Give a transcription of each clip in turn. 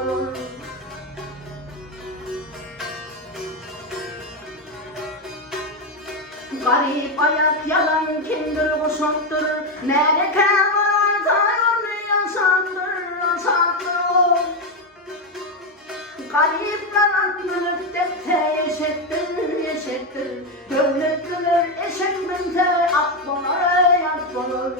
olur. Garip ayak yalan kimdir kuşaktır, nereke vararsa ömrü yaşandır. Garipler aklılık depte yeşettir, gönlüklüler eşek binte at bulur.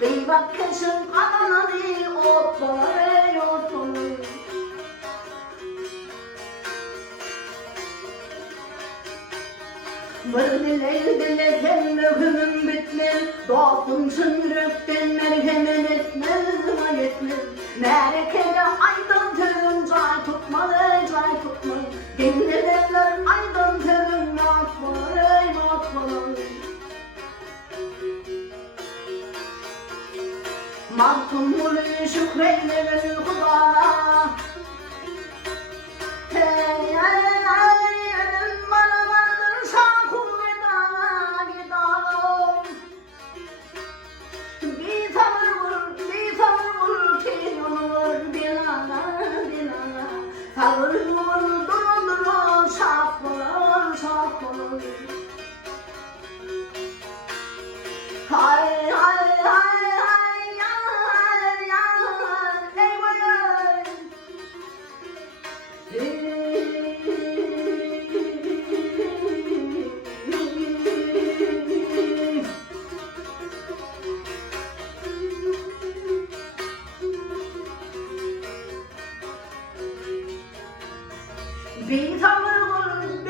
Kıymak keşin kananadı otları. Bir dileyken möhümüm bitmez, doğdum sünrükten merhemen etmez. Merekede aydan tırın cay tutmalı. Dinledenler aydan tırın matmalı. Mahkumul şükreylerin Hudana. Hey elim bana vardır şakum gidalım. Bir tavır vur ki olur bilana. Tavır vur durur şap olur. Hay bir tavır vur,